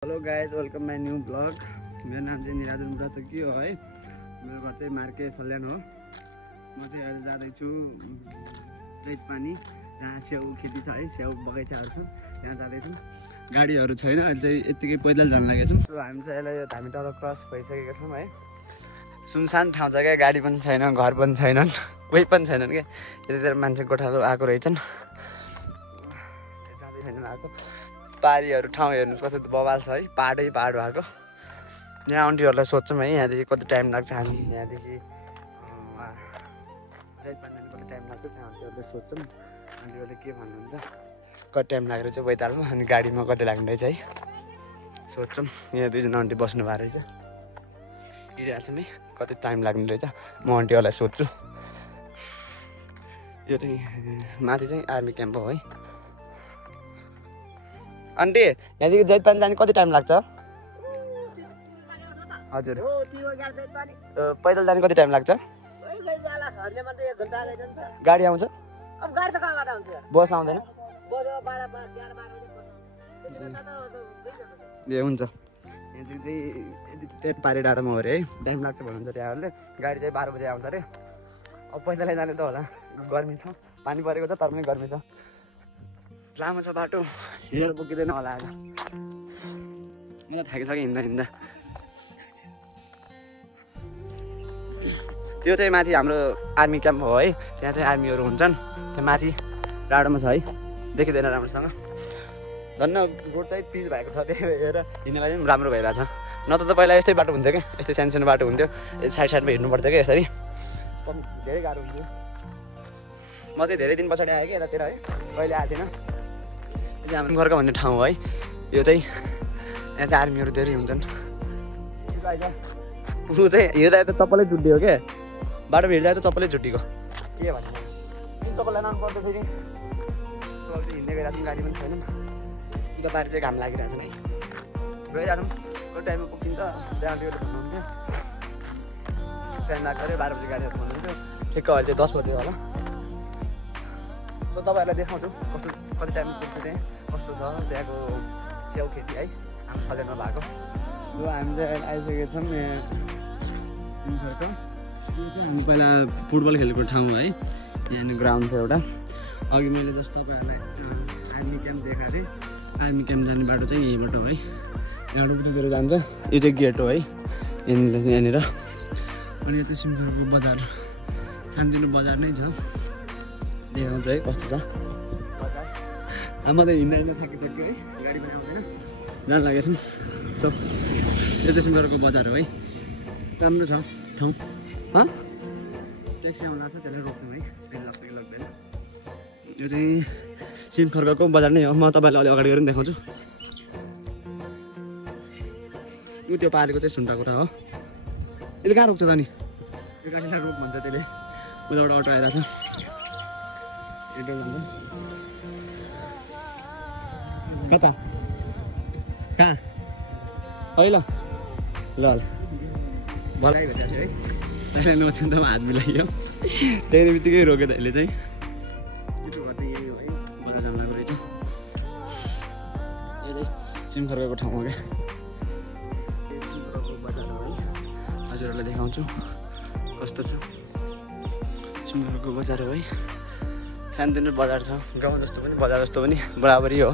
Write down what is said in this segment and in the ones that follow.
Hello guys, welcome my new blog. मेरो नाम चाहिँ निराजन बुढा त के हो है। मेरो घर चाहिँ मार्के सल्यान हो। म चाहिँ अहिले जाँदैछु चैत पानी, जहाँ स्याउ खेती छ है, स्याउ बगैँचाहरू छ, त्यहाँ जाँदैछु। गाडीहरू छैन, अहिले चाहिँ यत्तिकै पैदल जान लागेछौँ। हामी चाहिँ अहिले धामी टाढो क्रस भइसकेका छौँ है। सुनसान ठाउँ छ क्या, गाडी पनि छैन, घर पनि छैनन्, कोही पनि छैनन् क्या। यतातिर मान्छे गोठालो आएको रहेछन्, जाँदै छैनन् आएको। पारीहरू ठाउँ हेर्नुहोस् कस्तो बवाल छ है, पाहाडै पाहाड भएको। यहाँ आन्टीहरूलाई सोध्छौँ है, यहाँदेखि कति टाइम लाग्छ, हामी यहाँदेखि चैत पानी जानु कति टाइम लाग्छ, त्यहाँ आन्टीहरूले सोध्छौँ। आन्टीहरूले के भन्नुहुन्छ, कति टाइम लाग्दो रहेछ बैतालमा, अनि गाडीमा कति लाग्ने रहेछ है, सोध्छौँ। यहाँ दुईजना आन्टी बस्नु भएको रहेछ, हिँडिरहेको छौँ है, कति टाइम लाग्ने रहेछ, म आन्टीहरूलाई सोध्छु। यो चाहिँ माथि चाहिँ आर्मी क्याम्प हो है। आन्टी, यहाँदेखि जैत पानी जाने कति टाइम लाग्छ? हजुर, पैदल जाने कति टाइम लाग्छ? गाडी आउँछ? बस आउँदैन? ए हुन्छ। यहाँदेखि चाहिँ त्यही पारी डाँडामा हो अरे है, टाइम लाग्छ भन्नुहुन्छ त्यहाँहरूले। गाडी चाहिँ 12 बजे आउँछ अरे। अब पैदलै जाने त होला, गर्मी छ, पानी परेको छ तर पनि गर्मी छ, लामो छ बाटो, हिँडेर पुगिँदैन होला आज। म त थाकिसकेँ हिँड्दा हिँड्दा। त्यो चाहिँ माथि हाम्रो आर्मी क्याम्प हो है, त्यहाँ चाहिँ आर्मीहरू हुन्छन्, त्यो माथि डाँडोमा छ है, देखिँदैन राम्रोसँग। धन्न रोड चाहिँ पिच भएको छ, त्यही भएर हिँड्नलाई पनि राम्रो भइरहेछ। नत्र त पहिला यस्तै बाटो हुन्थ्यो क्या, यस्तै सानो सानो बाटो हुन्थ्यो, साइड साइडमा हिँड्नु पर्थ्यो क्या यसरी, धेरै गाह्रो हुन्थ्यो। म चाहिँ धेरै दिन पछाडि आएँ कि यतातिर है, कहिले आएको थिएन। यो चाहिँ हाम्रो घरको भन्ने ठाउँ हो है। यो चाहिँ यहाँ चाहिँ आर्मीहरू धेरै हुन्छन्। ऊ चाहिँ हिँड्दा त चप्पलै छुट्टियो क्या, बाटोमा हिँड्दा त चप्पलै छुट्टिएको, के भन्नु। चप्पललाई लानु पर्छ फेरि, हिँड्दै गइरहेको छौँ, गाडी पनि छैन। उता पारि चाहिँ घाम लागिरहेछ है, गइरहेको छौँ। कति टाइममा पुग्छिन्छ त्यहाँ आन्टीहरूले भन्नुहुन्थ्यो, टाइम लाग्छ अरे 12 बजी गाडीहरू भन्नुहुन्थ्यो। ठिक्क अहिले चाहिँ 10 बजे होला। सो तपाईँहरूलाई देखाउँछु कति टाइममा पुग्छ, त्यहाँ कस्तो छ त्यहाँको स्याउ खेती है, हाम्रो सल्यानमा भएको। यो हामी चाहिँ आइसकेको छौँ यहाँ। हामी पहिला फुटबल खेलेको ठाउँ है, यहाँ ग्राउन्ड थियो एउटा। अघि मैले जस्तो तपाईँहरूलाई आर्मी क्याम्प देखाएको थिएँ, आर्मी क्याम्प जाने बाटो चाहिँ यहीँबाट हो है, यहाँबाट उतातिर जान्छ। यो चाहिँ गेट हो है यहाँनिर। अनि यो चाहिँ सिमथरको बजार, सानोतिनो बजार नै छ, देखाउँछ है कस्तो छ बजार। म त हिँड्दा थाकिसक्यो है, गाडी पनि आउँदैन, जान लागेको छौँ। सो यो चाहिँ सिमथरको बजार हो है, राम्रो छ ठाउँ। ट्याक्सी आउनु लाग्छ, त्यसलाई रोक्छौँ है, अहिले लाग्छ कि लाग्दैन। यो चाहिँ सिमथरको बजार नै हो। म तपाईँलाई अलि अगाडि गएर पनि देखाउँछु। ऊ त्यो पालेको चाहिँ सुन्टाकुरा हो। यसले कहाँ रोक्छ त नि, यो गाडीलाई रोक भन्छ त्यसले। उताबाट अटो आइरहेको छ, एटो जान्छ कता कहाँ पहिला ल ल भलाइ भेटेको थियो है। अहिले नोच्छ त हात मिलाइयो, त्यही बित्तिकै रोक्यो त यसले चाहिँ। त्यो घर चाहिँ यही हो है, बजार जानु लाग्यो रहेछ। यो चाहिँ सिमथरको ठाउँ हो क्या, सिमथरको बजार हो है। हजुरहरूलाई देखाउँछु कस्तो छ सिमथरको बजार हो है। सानोतिनो बजार छ, गाउँ जस्तो पनि बजार जस्तो पनि बराबरी हो।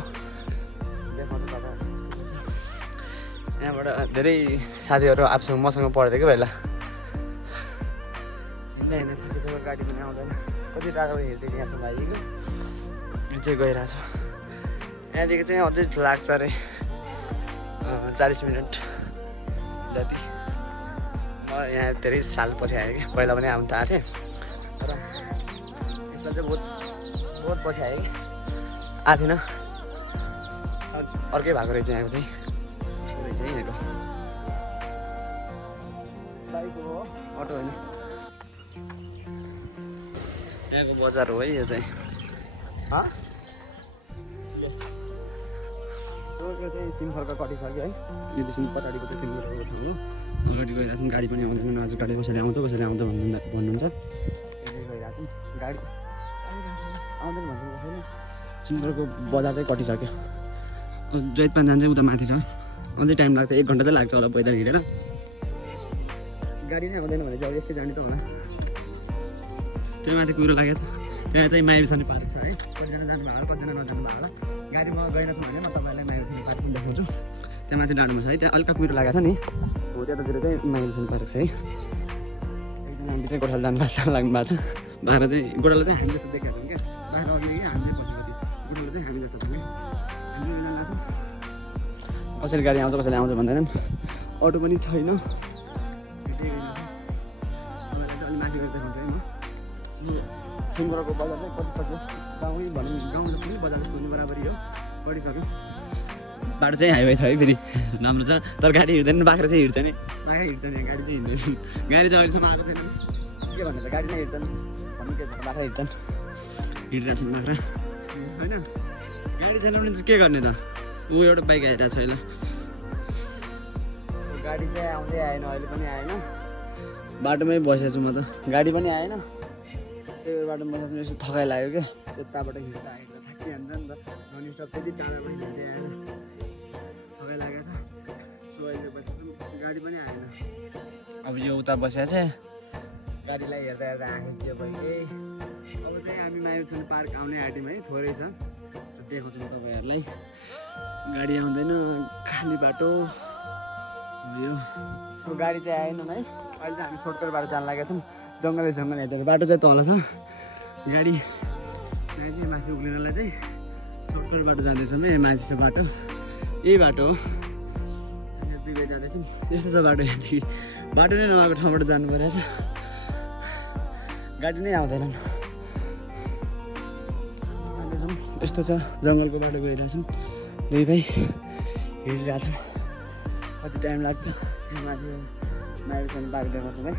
देखाउँछु तपाईँहरू। यहाँबाट धेरै साथीहरू आफूसँग मसँग पढ्थ्यो कि पहिला। हिँड्दा थाकिसक्यो, गाडी पनि आउँदैन, कति टाढो हिँड्दै यहाँसम्म आइएको। यहाँ चाहिँ गइरहेछ, यहाँदेखि चाहिँ अझै लाग्छ अरे 40 मिनट जति। म यहाँ धेरै साल पछि आएँ कि, पहिला पनि आउनु त आएको थिएँ, तर यसमा चाहिँ बहुत पछि आएँ कि, आएको थिएन। अर्कै भएको रहेछ यहाँको चाहिँ, कस्तो रहेछ यहाँको। बाइक हो, अटो होइन, यहाँको बजार हो है यो चाहिँ। यो चाहिँ सिमथरको कटिसक्यो है, यो चाहिँ पछाडिको चाहिँ सिमथरको ठाउँ हो। अगाडि गइरहेको छौँ, गाडी पनि आउँदैन, आज गाडी कसैले आउँछ भन्नुहुन्छ। गइरहेको छौँ, गाडी आउँदैन भन्छ कसैले। सिमथरको बजार चाहिँ कटिसक्यो। जैत पानी जान्छ उता माथि छ। अझै टाइम लाग्छ, 1 घन्टा चाहिँ लाग्छ होला पैदल हिँडेर। गाडी नै आउँदैन भने चाहिँ अब यस्तै जाने त होला। त्यो माथि कुरो लागेको छ, त्यहाँ चाहिँ माइबेसनी पार्क छ है। कतिजना जानुभयो होला, कतिजना नजानु भयो होला। गाडीमा गएन छ भने म तपाईँलाई माइबेसनी पार्क पनि देखाउँछु। त्यहाँ माथि डाँडोमा छ है, त्यहाँ अलिक कुरो लागेको छ नि, हो त्यतातिर चाहिँ माइबेसनी पार्क छ है। एकजना आन्टी चाहिँ गोठाला जानु लाग्नु भएको छ। बाह्र चाहिँ गोठाला चाहिँ हामी जस्तो देखाएको छौँ क्या, बाह्र अघि हामीले बसेको थियो। गोठाला चाहिँ हामी जस्तो छ कि हामी जान्छौँ। कसैले गाडी आउँछ कसैले आउँछ भन्दैनन्, अटो पनि छैन। तपाईँलाई चाहिँ अलिक माथि गएर देखाउँछु है म। सिङ्गुराको बजार चाहिँ कति सक्यो, गाउँै भनौँ, गाउँ पनि बजार सुन्नु बराबरी हो, पढिसक्यो। बाटो चाहिँ हाइवे छ है, फेरि राम्रो छ, तर गाडी हिँड्दैन, बाख्रा चाहिँ हिँड्छ नि, बाख्रा हिँड्छ नि, गाडी चाहिँ हिँड्दैन। गाडी चाहिँ अहिलेसम्म आएको छैन, के भन्नु त, गाडी नै हिँड्छन् भन्नु के छ, बाख्रा हिँड्छन्, हिँडिरहेको छन् बाख्रा होइन। गाडी छैन भने के गर्ने त, ऊ एउटा बाइक आइरहेको छ अहिले। गाडी चाहिँ आउँदै आएन, अहिले पनि आएन, बाटोमै बसेको छु म त, गाडी पनि आएन। त्यो बाटोमा बसेको यस्तो थकाइ लाग्यो क्या, त्यताबाट हिँड्दा आएको थाकिहाल्छ नि त, नन स्टप त्यति टाढाबाट हिँड्दै आएन, थकाइ लागेको छ। अहिले बसेको गाडी पनि आएन। अब यो उता बसेको छ, गाडीलाई हेर्दा हेर्दा आँखा के भयो। अब चाहिँ हामी माइबेसनी पार्क आउने आँटीमा है, थोरै छ, देखाउँछु म तपाईँहरूलाई। गाडी आउँदैन, खाली बाटो यो गाडी चाहिँ आएन है। अहिले चाहिँ हामी सर्टकट बाटो जान लागेका छौँ, जङ्गलै जङ्गल हेर्दा बाटो चाहिँ तल छ, गाडी यहाँ चाहिँ माथि उक्लिनलाई चाहिँ सर्टकट बाटो जाँदैछौँ है। माथि छ बाटो, यही बाटो हो, दुई बजी जाँदैछौँ। यस्तो छ बाटो, यहाँदेखि बाटो नै नआएको ठाउँबाट जानु परेछ, गाडी नै आउँदैन। यस्तो छ, जङ्गलको बाटो गइरहेछौँ, दुई भाइ हिँडिरहेछौँ। कति टाइम लाग्छ, माथि माइबेसनी पार्क देखाउँछौँ है।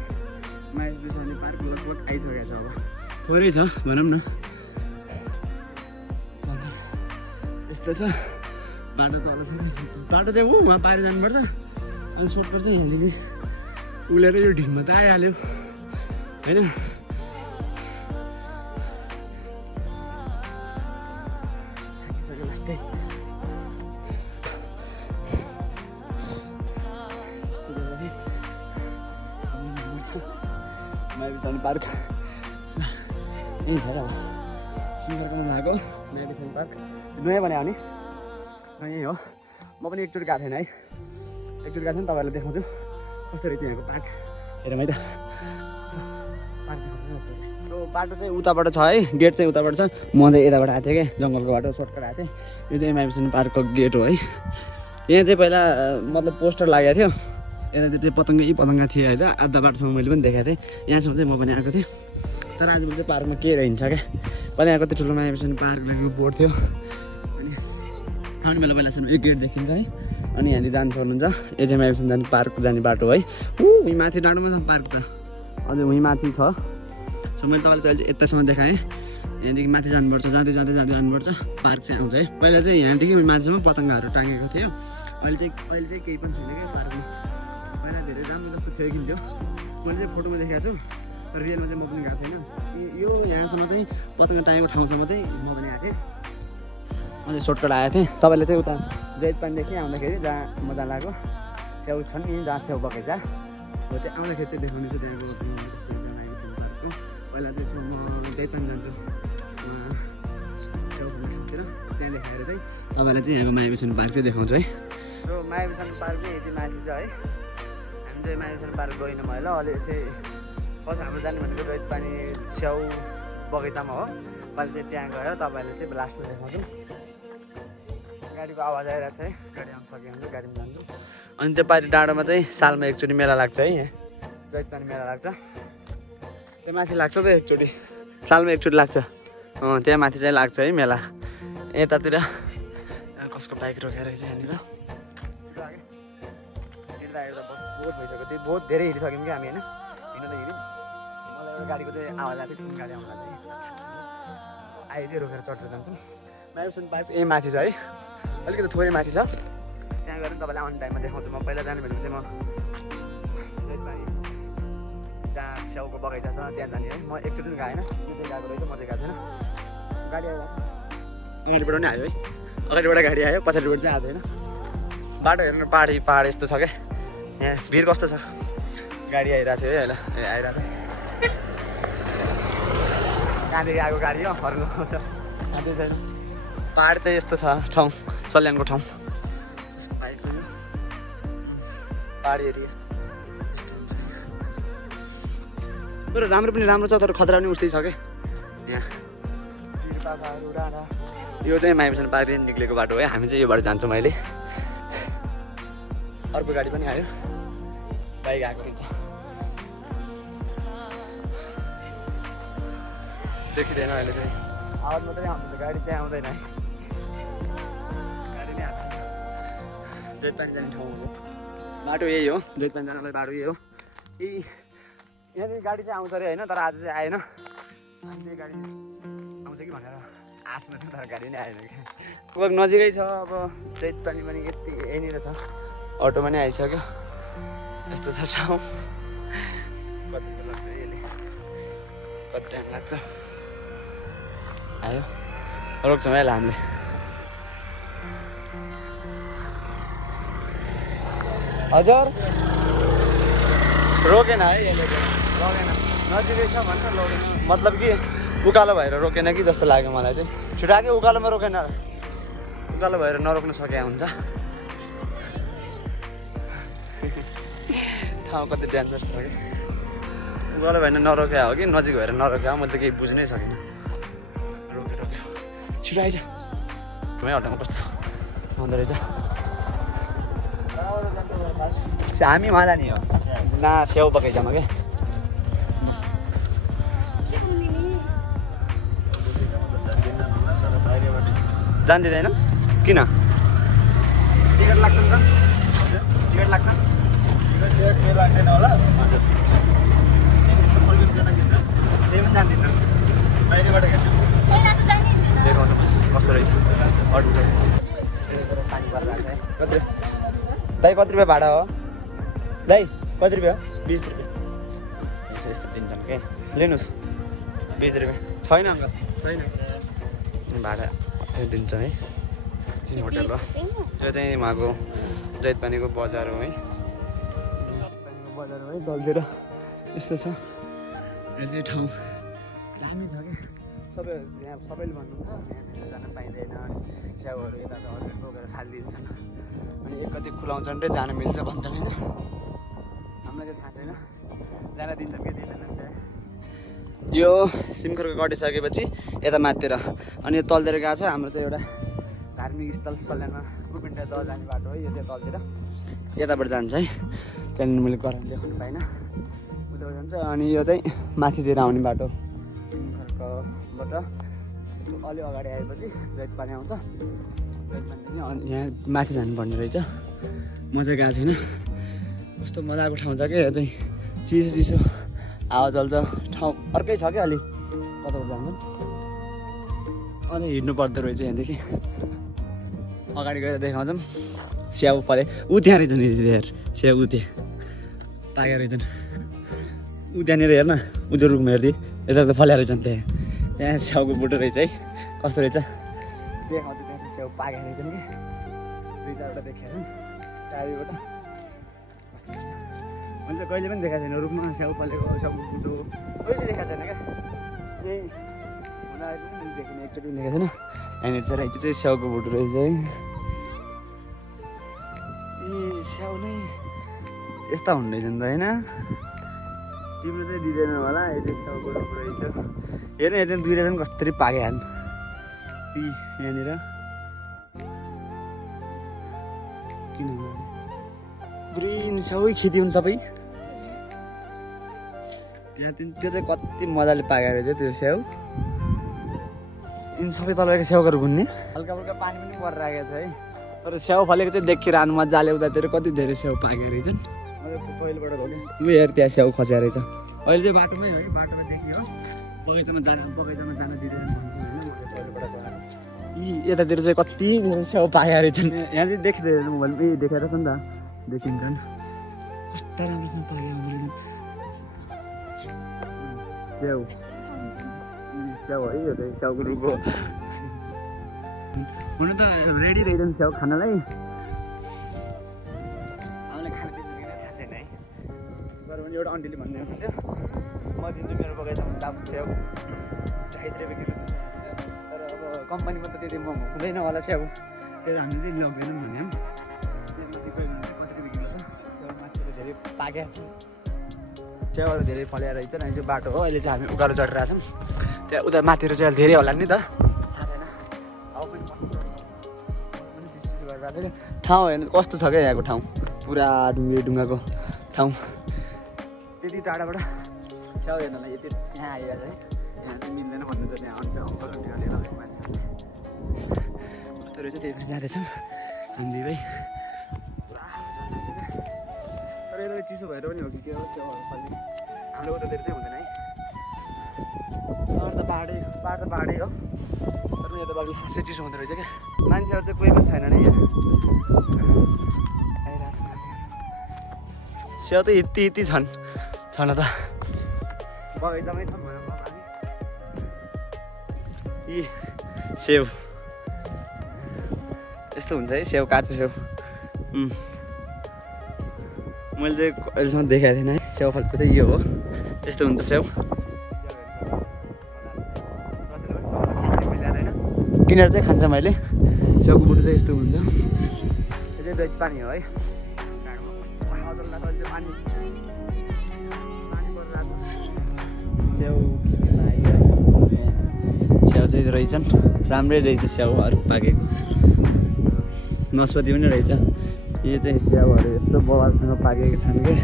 माइबेसनी पार्क लगभग आइसकेको छ, अब थोरै छ भनौँ न। यस्तो छ बाटो, तल छ बाटो चाहिँ वहाँ पारि जानुपर्छ, अनि सर्टकट चाहिँ यहाँदेखि उलेर यो ढिङमा त आइहाल्यो होइन। माइबेसनी पार्क यही छ र, सिङ्गरकोमा भएको माइबेसनी पार्क नयाँ बनायो नि, यही हो। म पनि एकचोटि गएको छैन है, एकचोटि गएको छैन, तपाईँहरूलाई देखाउँछु कस्तो रहेछ यहाँको पार्क, हेरौँ है त। पार्क देखाउँछु। बाटो चाहिँ उताबाट छ है, गेट चाहिँ उताबाट छ, म चाहिँ यताबाट आएको थिएँ क्या, जङ्गलको बाटो सर्टकट आएको थिएँ। यो चाहिँ माइबेसनी पार्कको गेट हो है। यहाँ चाहिँ पहिला मतलब पोस्टर लागेको थियो, यतातिर चाहिँ पतङ्गा थिए होइन, आधा बाटोसम्म मैले पनि देखाएको थिएँ, यहाँसम्म चाहिँ म पनि आएको थिएँ। तर आजभोलि चाहिँ पार्कमा के रहन्छ क्या, पहिला यहाँ कति ठुलो माइबेसनी पार्क लेखेको बोर्ड थियो, अनि आउने बेला पहिलासम्म यो गेट देखिन्छ है। अनि यहाँनिर जानु सक्नुहुन्छ, यो चाहिँ माइबेसनी जाने पार्क जाने बाटो है। उहीँ माथि डाँडोमा छ पार्क त, अझै उहीँ माथि छ। सो मैले तपाईँलाई चाहिँ अहिले यतासम्म देखाएँ, यहाँदेखि माथि जानुपर्छ, जाँदै जाँदै जाँदै जानुपर्छ, पार्क चाहिँ आउँछ है। पहिला चाहिँ यहाँदेखि माथिसम्म पतङ्गाहरू टाँगेको थियो, अहिले चाहिँ केही पनि छैन क्या पार्कमा। पहिला धेरै राम्रो जस्तो थियो कि थियो, मैले चाहिँ फोटोमा देखाएको छु, तर रियलमा चाहिँ म पनि गएको छैन। यो यहाँसम्म चाहिँ पतङ्गा टाँगेको ठाउँसम्म चाहिँ म पनि आएको थिएँ, अझै सर्टकट आएको थिएँ। तपाईँले चाहिँ उता जैतपानीदेखि आउँदाखेरि जहाँ म जहाँ लागेको स्याउ छन् नि, जहाँ स्याउ बगैँचा हो, त्यो आउँदाखेरि चाहिँ देखाउने छु त्यहाँको पार्कको। पहिला चाहिँ म जैतपानी जान्छु, उहाँ स्याउ ठाउँतिर, त्यहाँ देखाएर चाहिँ तपाईँलाई चाहिँ यहाँको माइबेसनी पार्क चाहिँ देखाउँछु है। र माइबेसनी पार्क चाहिँ यति माथि छ है। हामी चाहिँ माइबेसनी पार्क गएनौँ होला, अहिले चाहिँ फर्स्ट हाम्रो जाने भनेको जैतपानी स्याउ बगैँचामा हो। अहिले चाहिँ त्यहाँ गएर तपाईँहरूले चाहिँ लास्टमा देखाउँछौँ। गाडीको आवाज आइरहेको छ है, गाडी आउनु सक्यो भने गाडीमा जान्छौँ। अनि त्यो पारि डाँडोमा चाहिँ सालमा एकचोटि मेला लाग्छ है, यहाँ जैतपानी मेला लाग्छ, त्यो माथि लाग्छ त एकचोटि, सालमा एकचोटि लाग्छ। त्यहाँ माथि चाहिँ लाग्छ है मेला। यतातिर कसको बाइक रोकेर रहेछ यहाँनिर, हिँड्दा हिँड्दा बहुत भइसक्यो, त्यो बहुत धेरै हिँडिसक्यौँ क्या हामी होइन, हिँड्दा हिँड्यौँ। मलाई एउटा गाडीको चाहिँ आवाज आएको थियो, कुन गाडी आउँदा चाहिँ आयो चाहिँ रोकेर चढेर जान्छौँ। माइबेसनी पार्क चाहिँ यही माथि छ है, अलिकति थोरै माथि छ, त्यहाँ गएर तपाईँलाई आउने टाइममा देखाउँछु। म पहिला जाने भनेको चाहिँ म जैतपानी जहाँ स्याउको बगैँचा छ त्यहाँ जाने है। म एकचोटि पनि गएन, यो चाहिँ गएको रहेछ, म चाहिँ गएको छैन। गाडी आयो, अगाडिबाट पनि आयो है, अगाडिबाट गाडी आयो, पछाडिबाट चाहिँ आएको छैन। बाटो हेर्नु पहाड यस्तो छ क्या यहाँ भिड कस्तो छ गाडी आइरहेको थियो है अहिले आइरहेको छ कहाँदेखि आएको गाडी हो हर्नु आउँछ खाँदै छैन पहाड चाहिँ यस्तो छ ठाउँ सल्यानको ठाउँ पहाडी एरिया तर राम्रो पनि राम्रो छ तर खतरा पनि उस्तै छ क्या यहाँ यो चाहिँ माइमेसन पार्कदेखि निक्लेको बाटो है हामी चाहिँ योबाट जान्छौँ अहिले अर्को गाडी पनि आयो बाइक आएको हुन्छ देखिँदैन अहिले चाहिँ आवाज मात्रै आउँछ गाडी चाहिँ आउँदैन है गाडी नै आएको जोतपानी जाने ठाउँ हो बाटो यही हो जोतपानी जानलाई बाटो यही हो यहाँदेखि गाडी चाहिँ आउँछ अरे होइन तर आज चाहिँ आएन गाडी आउँछ कि भनेर आशमा थियो तर गाडी नै आएन क्या लगभग नजिकै छ अब जोतपानी पनि यति यहीँनिर छ अटो पनि आइसक्यो यस्तो छ ठाउँ कति लाग्छ यसले कति टाइम लाग्छ आयो रोक्छौँ है हामीले हजुर रोकेन है यसले लगेन नजिकै छ भन्छ लगेन मतलब कि उकालो भएर रोकेन कि जस्तो लाग्यो मलाई चाहिँ छिटाकै उकालोमा रोकेन उकालो भएर नरोक्न सके हुन्छ ठाउँ कति डेन्जर छ कि उकालो भएर नरोक्या हो कि नजिक भएर नरोक्या हो मैले त केही बुझ्नै सकिनँ रोक्यो छिटो आइज ठुमै हटाउनु कस्तो आउँदो रहेछ हामी उहाँ जाने हो ना स्याउ बगैँचामा क्या जान्दिँदैन किन टिकट लाग्छ नि त टिकट लाग्छ लाग्दैन होला त्यही पनि जान्दिनँ बाहिरबाट हेर्छु देखाउँछ कस्तो रहेछ अरू पानी परेर आएको कति दाइ कति रुपियाँ भाडा हो दाइ कति रुपियाँ हो 20 रुपियाँ यसो यस्तो दिन्छन् के लिनुहोस् 20 रुपियाँ छैन अङ्कल छैन भाडा चाहिँ दिन्छ है चिन होटल हो यो चाहिँ उहाँको जोतपानीको बजार हो है बजार है तलतिर यस्तो छ यो चाहिँ ठाउँ दामी छ क्या सबै यहाँ सबैले भन्नुहुन्छ यहाँनिर जान पाइँदैन च्याउहरू यता त अरू बोकेर खालिदिन्छन् अनि एक कति खुलाउँछन् र जान मिल्छ भन्छन् होइन हामीलाई चाहिँ थाहा छैन जान दिन्छन् कि दिँदैनन् त्यहाँ यो सिमखरको कटिसकेपछि यता माथितिर अनि यो तलतिर गएको छ हाम्रो चाहिँ एउटा धार्मिक स्थल सल्यानमा गोपिन्डा दह जाने बाटो है यो चाहिँ तलतिर यताबाट जान्छ है त्यहाँनिर मैले गराउनु देखाउनु पाइनँ उता जान्छ अनि यो चाहिँ माथितिर आउने बाटो सिमखरकोबाट अलि अगाडि आएपछि जोतपानी आउँछ जोतपानी अनि यहाँ माथि जानुपर्ने रहेछ म चाहिँ गएको छैन कस्तो मजाको ठाउँ छ क्या यो चाहिँ चिसो चिसो हावा चल्छ ठाउँ अर्कै छ क्या अलिक कताबाट जान्छ अनि हिँड्नु पर्दो रहेछ यहाँदेखि अगाडि गएर देखाउँछौँ स्याउ फले ऊ त्यहाँ रहेछ नि हेर स्याउ ऊ त्यहाँ पाकेको रहेछन् ऊ त्यहाँनिर हेर्न उयो रुखमा हेरिदिए यता त फल्या रहेछन् त्यहाँ त्यहाँ स्याउको बुटो रहेछ है कस्तो रहेछ देखाउँछ त्यहाँ स्याउ पाकेको रहेछन् कि 2-4वटा देखाएको टाढीबाट मैले चाहिँ कहिले पनि देखाएको छैन रुखमा स्याउ फलेको स्याउको बुटो कहिले देखाएको छैन क्या यही हुँदाखेरि पनि देखेन एकचोटि देखाएको छैन यहाँनिर चाहिँ रहेछ चाहिँ स्याउको बुटो रहेछ है ए स्याउ नै यस्ता हुने रहेछ नि त होइन तिम्रो चाहिँ दिँदैन होला यति स्याउको रुख रहेछ हेर्नु यति दुईवटा पनि कसरी पाके हाल्नु यहाँनिर किन ग्रिन स्याउ खेती हुन् सबै त्यहाँ त्यो चाहिँ कति मजाले पाकेको रहेछ त्यो स्याउ यिन सबै तपाईँको स्याउको रुख हुने हल्का हल्का पानी पनि परेर आएको छ है तर स्याउ फलेको चाहिँ देखिरहनु मजाले उतातिर कति धेरै स्याउ पाकेको रहेछन् पहिलेबाट हो कि ऊ हेर त्यहाँ स्याउ खस्या रहेछ अहिले चाहिँ बाटोमै हो कि बाटोमा देखियो बगैँचामा जान दिँदैन यी यतातिर चाहिँ कति स्याउ पाकेको रहेछन् यहाँ चाहिँ देखिँदैन मोबाइलमा देखाएर छ नि त देखिन्छन् कस्तो राम्रोसँग पाकेको रहेछन् स्याउ स्याउ है यो चाहिँ स्याउको रुख हो हुनु त रेडी रहेछन् स्याउ खानालाई एउटा आन्टीले भन्दै हुनुहुन्थ्यो म दिन्छु मेरो बगैँचामा दाम स्याउ 40 रुपियाँ किलो तर अब कम्पनीमा त त्यति महँगो हुँदैन होला स्याउ त्यही हामीले चाहिँ लग्दैनौँ भने धेरै पाकेको छ स्याउहरू धेरै फलेर रहेछ अनि त्यो बाटो हो अहिले चाहिँ हामी उकालो चढिरहेको छौँ त्यहाँ उता माथितिर चाहिँ धेरै होला नि त थाहा छैन हावा पनि कस्तो ठाउँ हेर्नु कस्तो छ क्या यहाँको ठाउँ पुरा ढुङ्गाको ठाउँ त्यति टाढाबाट स्याउ हेर्नलाई यति त्यहाँ आइहाल्छ है यहाँ चाहिँ मिल्दैन भन्नुहुन्छ त्यहाँ अङ्कल लिएर मान्छे कस्तो रहेछ त्यही पनि जाँदैछौँ हामी भाइ तर यसलाई चिसो भएर पनि हो कि के हो स्याउहरू फल्ने हाम्रो उतातिर चाहिँ हुँदैन है पहाड त पहाडै हो तर यहाँ त बाबु खासै चिसो हुँदो रहेछ क्या मान्छेहरू चाहिँ कोही पनि छैन नि यहाँ स्याउ त यति छन् छन त बगैँचामै छन् यी स्याउ यस्तो हुन्छ है स्याउ काँचो स्याउ मैले चाहिँ अहिलेसम्म देखाएको थिएन है स्याउ फलको चाहिँ यो हो यस्तो हुन्छ स्याउ किनेर चाहिँ खान्छ मैले स्याउको बुटो चाहिँ यस्तो हुन्छ यो चाहिँ दैत पानी हो है स्याउ चाहिँ रहेछन् राम्रै रहेछ स्याउहरू पाकेको नस्पति पनि रहेछ यो चाहिँ स्याउहरू यस्तो बवालसँग पाकेको छन् क्या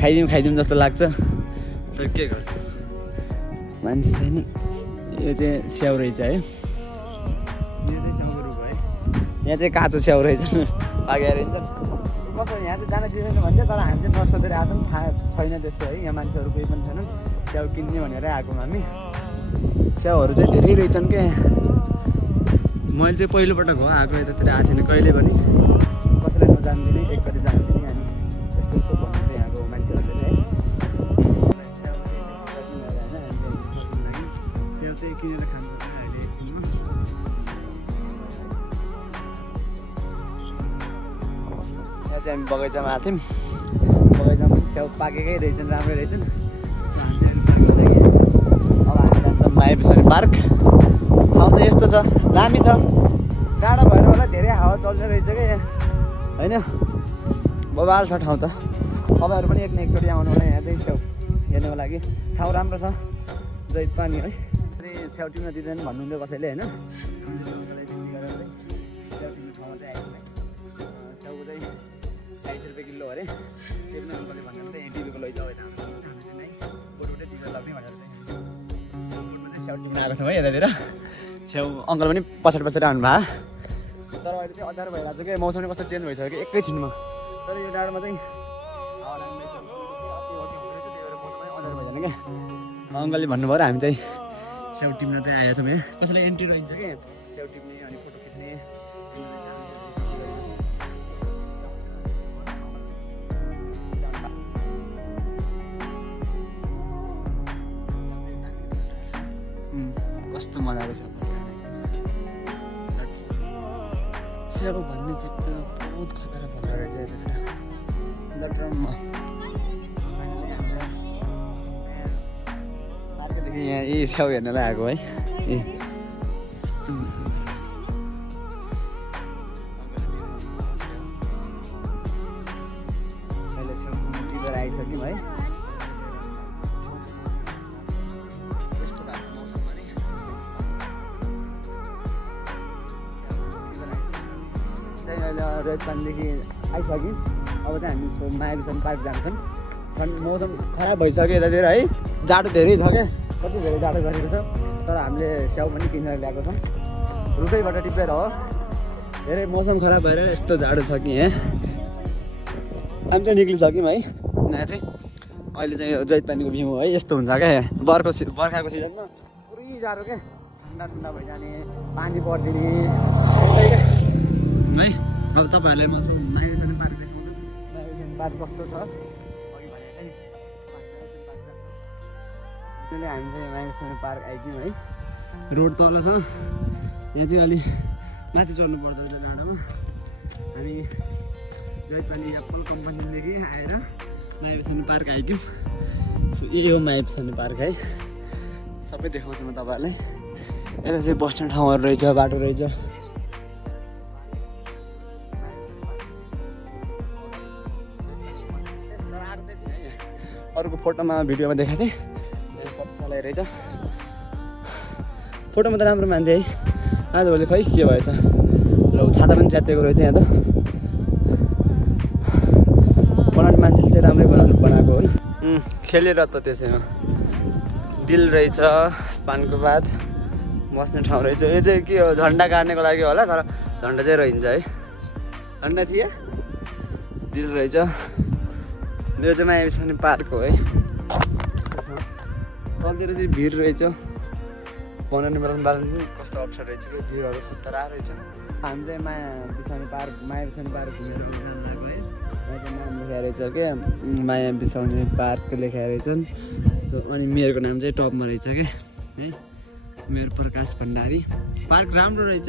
खाइदिउँ जस्तो लाग्छ तर के गर्छ मान्छे छैन यो चाहिँ स्याउ रहेछ है यहाँ चाहिँ काँचो स्याउ रहेछ पाकेर रहेछ कसो यहाँ चाहिँ जान दिँदैन भन्छ तर हामी चाहिँ नसोधेर आएको पनि थाहा छैन त्यस्तो है यहाँ मान्छेहरू कोही पनि छैनन् स्याउ किन्ने भनेर आएको हामी स्याउहरू चाहिँ धेरै रहेछन् क्या मैले चाहिँ पहिलोपटक हो आएको यतातिर आएको थिएन कहिले पनि कसैलाई नजान्दिनँ एकचोटि जान्दिनँ अनि यस्तो भन्नुहुन्छ यहाँको मान्छेहरूले चाहिँ स्याउ चाहिँ किनेर खानु अहिले एकछिनमा यहाँ चाहिँ हामी बगैँचामा आएको थियौँ बगैँचामा पनि स्याउ पाकेकै रहेछन् राम्रै रहेछन् अब हामी जान्छौँ मायाबिसरी पार्क ठाउँ त यस्तो छ दामी छ टाढा भएर होला धेरै हावा चल्छ रहेछ क्या यहाँ होइन बबाल छ ठाउँ त तपाईँहरू पनि एक न एकचोटि आउनु होला यहाँ चाहिँ स्याउ हेर्नुको लागि ठाउँ राम्रो छ दैत पानी है स्याउ टिप्न दिँदैन भन्नुहुन्थ्यो कसैले होइन स्याउको चाहिँ 40 रुपियाँ किलो अरे त्यो पनि अङ्कलले भन्नुहुन्छ यहाँ टिपेको लैजाऊ यता बोटबोटै टिपेर लग्ने भनेर चाहिँ स्याउ टिप्न आएको छ है यतातिर स्याउ अङ्कल पनि पछाडि आउनु भयो तर अहिले चाहिँ अँध्यारो भइरहेको छ कि मौसम कस्तो चेन्ज भइसक्यो कि एकैछिनमा तर यो डाँडोमा चाहिँ हावा लाग्ने रहेछ त्यही भएर मौसम पनि अँध्यारो भइजाने क्या अङ्कलले भन्नुभयो र हामी चाहिँ स्याउ टिप्न चाहिँ आएछौँ यहाँ कसैलाई एन्ट्री रहन्छ कि स्याउ टिप्ने अनि फोटो खिच्ने कस्तो मजाको छ स्याउ भन्ने चिज त बहुत खतरा भएर रहेछ यतातिर लटरमा पार्कदेखि यहाँ यही स्याउ हेर्नलाई आएको है ए अहिले स्याउको टिपेर आइसक्यौँ है रेड पानीदेखि आइसक्यौँ अब चाहिँ हामी मायाबिसरी पार्क जान्छौँ मौसम खराब भइसक्यो यतातिर है जाडो धेरै छ क्या कति धेरै जाडो गरेको छ तर हामीले स्याउ पनि किनेर ल्याएको छौँ रुखैबाट टिपेर हो धेरै मौसम खराब भएर यस्तो जाडो छ कि यहाँ हामी चाहिँ निक्लिसक्यौँ है यहाँ चाहिँ अहिले चाहिँ जैत पानीको भ्यू है यस्तो हुन्छ क्या बर्खाको सिजनमा पुरै जाडो क्या ठन्डा भइजाने पानी परिदिने है अब तपाईँहरूलाई म मायाबिसरी पार्क देखाउँछु मायाबिसरी पार्क कस्तो छ अघि भने चाहिँ हामी चाहिँ मायाबिसरी पार्क आइदियौँ है रोड तल छ यहाँ चाहिँ अलि माथि चढ्नु पर्दो रहेछ डाँडामा हामी जैत पानी एप्पल कम्पनीदेखि आएर मायाबिसानी पार्क आइक्यौँ। सो यही हो मायाबिसानी पार्क है। सबै देखाउँछु म तपाईँहरूलाई। यता चाहिँ बस्ने ठाउँहरू रहेछ, बाटो रहेछ। अरूको फोटोमा भिडियोमा देखाएको थिएँ पत्सालाई रहेछ। फोटोमा त राम्रो मान्थे है, आजभोलि खै के भएछ। ल छाता पनि च्यातिएको रहेछ यहाँ त। बनाउने मान्छेले चाहिँ राम्रै बनाएको हो। खेलेर त त्यसैमा दिल रहेछ, पानको बाद बस्ने ठाउँ रहेछ। यो चाहिँ के हो, झन्डा गाड्नेको लागि होला, तर झन्डा चाहिँ रहन्छ है। झन्डा थियो, दिल रहेछ। यो चाहिँ मायाबिसानी पार्क हो है। तलतिर चाहिँ भिड रहेछ, बनाउने बेलामा कस्तो अप्सन रहेछ, भिडहरू खतरा रहेछ। हामी चाहिँ मायाबिसानी पार्क घुमेर जानु लाग्यो है। यहाँ चाहिँ नाम लेखाएर रहेछ क्या, मायाबिसानी पार्क लेखाएर रहेछन्। अनि मेरोको नाम चाहिँ टपमा रहेछ क्या है, मेरो प्रकाश भण्डारी। पार्क राम्रो रहेछ,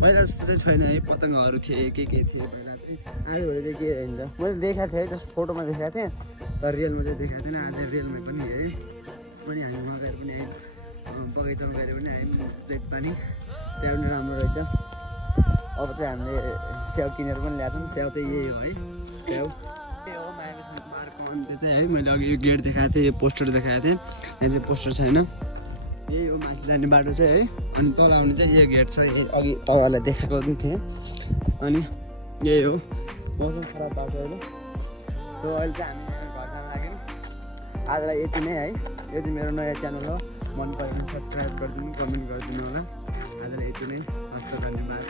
पहिला जस्तो चाहिँ छैन है। पतङ्गहरू थिए, के थिए पहिला चाहिँ। आजभोलि चाहिँ के हुन्छ, मैले देखाएको थिएँ है, जस्तो फोटोमा देखाएको थिएँ, तर रियलमा चाहिँ देखाएको थिएन। आज रियलमा पनि हेरेँ। अनि हामी वहाँ गएर पनि आयौँ, बगैँचामा गएर पनि आयौँ। प्लेट पानी त्यहाँ पनि राम्रो रहेछ। अब चाहिँ हामीले स्याउ किनेर पनि ल्याएको छौँ। स्याउ चाहिँ यही हो है, स्याउ त्यही हो मायाबिसानी पार्कको अन्त्य चाहिँ है। मैले अघि यो गेट देखाएको थिएँ, यो पोस्टर देखाएको थिएँ। यहाँ चाहिँ पोस्टर छैन, यही हो माथि जाने बाटो चाहिँ है। अनि तल आउने चाहिँ यो गेट छ, यही अघि तपाईँहरूलाई देखाएको पनि थिएँ। अनि यही हो, मौसम खराब भएको छ अहिले। सो अहिले चाहिँ हामी घर जान लाग्यौँ। आजलाई यति नै है। यो चाहिँ मेरो नयाँ च्यानल हो, मन पऱ्यो भने सब्सक्राइब गरिदिनु, कमेन्ट गरिदिनु होला। आजलाई यति नै, हस्त धन्यवाद।